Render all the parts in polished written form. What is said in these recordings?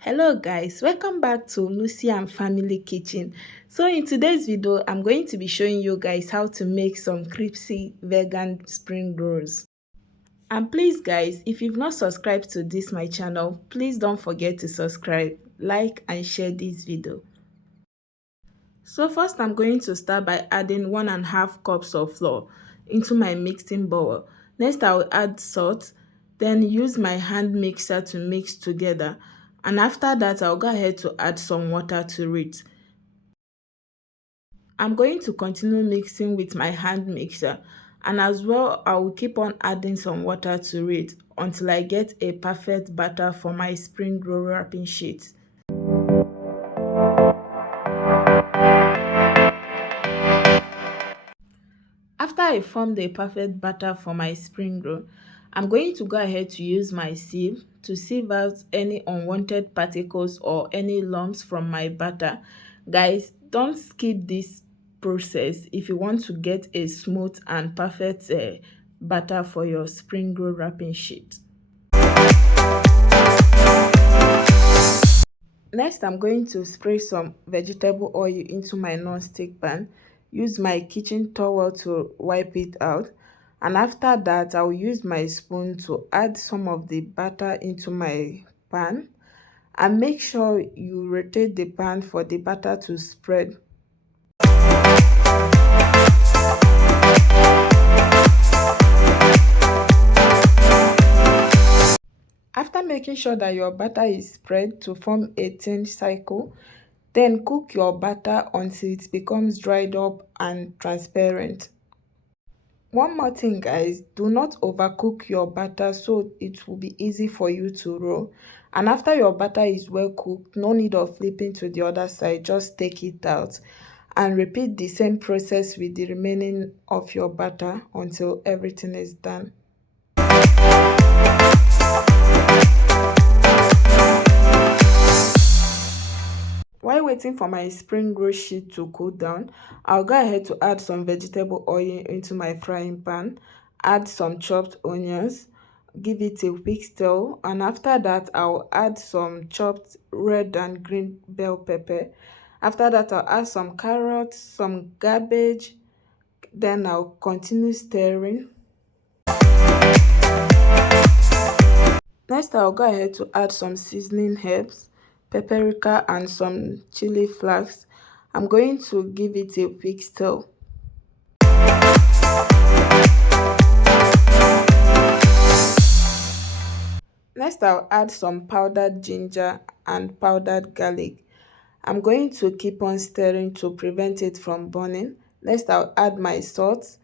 Hello guys, welcome back to Lucy and Family Kitchen. So in today's video, I'm going to be showing you guys how to make some crispy vegan spring rolls. And please guys, if you've not subscribed to this my channel, please don't forget to subscribe, like and share this video. So first I'm going to start by adding 1.5 cups of flour into my mixing bowl. Next I will add salt, then use my hand mixer to mix together. And after that I'll go ahead to add some water to it. I'm going to continue mixing with my hand mixer, and as well I will keep on adding some water to it until I get a perfect batter for my spring roll wrapping sheet. After I formed a perfect batter for my spring roll, I'm going to go ahead to use my sieve to sieve out any unwanted particles or any lumps from my batter. Guys, don't skip this process if you want to get a smooth and perfect batter for your spring roll wrapping sheet. Next, I'm going to spray some vegetable oil into my non-stick pan. Use my kitchen towel to wipe it out. And after that, I'll use my spoon to add some of the batter into my pan. And make sure you rotate the pan for the batter to spread. After making sure that your batter is spread to form a thin circle, then cook your batter until it becomes dried up and transparent. One more thing guys, do not overcook your batter so it will be easy for you to roll. And after your batter is well cooked, no need of flipping to the other side, just take it out and repeat the same process with the remaining of your batter until everything is done. While waiting for my spring roll sheet to cool down, I'll go ahead to add some vegetable oil into my frying pan, add some chopped onions, give it a quick stir, and after that I'll add some chopped red and green bell pepper. After that I'll add some carrots, some cabbage, then I'll continue stirring. Next, I'll go ahead to add some seasoning herbs, paprika and some chili flakes. I'm going to give it a quick stir. Next, I'll add some powdered ginger and powdered garlic. I'm going to keep on stirring to prevent it from burning. Next, I'll add my salt,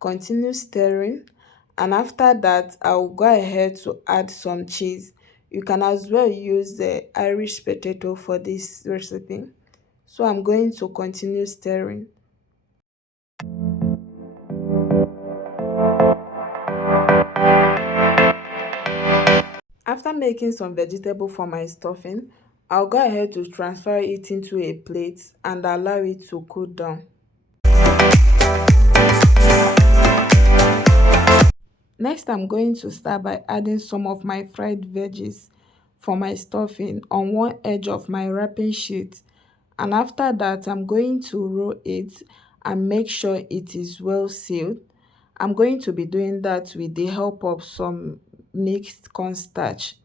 continue stirring, and after that, I'll go ahead to add some cheese. You can as well use the Irish potato for this recipe. So I'm going to continue stirring. After making some vegetable for my stuffing, I'll go ahead to transfer it into a plate and allow it to cool down. Next, I'm going to start by adding some of my fried veggies for my stuffing on one edge of my wrapping sheet. And after that, I'm going to roll it and make sure it is well sealed. I'm going to be doing that with the help of some mixed cornstarch.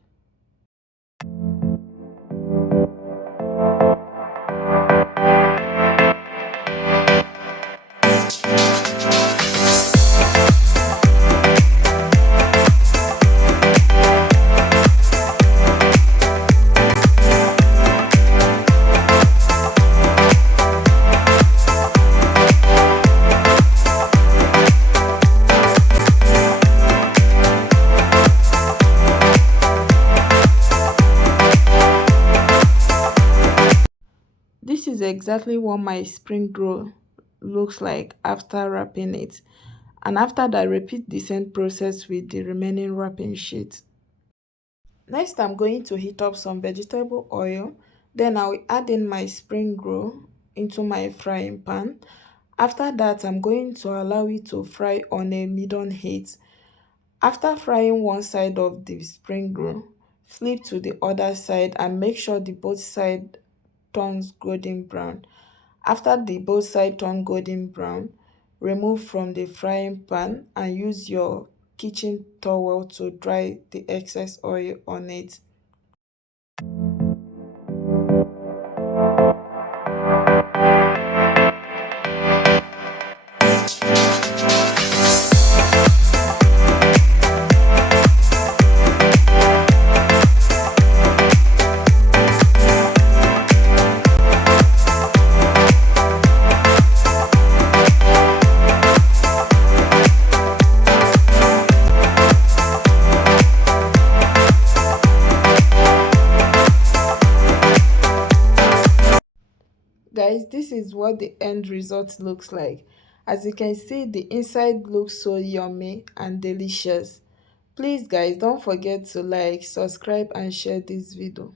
This is exactly what my spring roll looks like after wrapping it. And after that, repeat the same process with the remaining wrapping sheet. Next, I'm going to heat up some vegetable oil. Then I'll add in my spring roll into my frying pan. After that, I'm going to allow it to fry on a medium heat. After frying one side of the spring roll, Flip to the other side and make sure the both side turns golden brown. After the both side turn golden brown, remove from the frying pan and use your kitchen towel to dry the excess oil on it. Guys, this is what the end result looks like. As you can see, the inside looks so yummy and delicious. Please guys, don't forget to like, subscribe and share this video.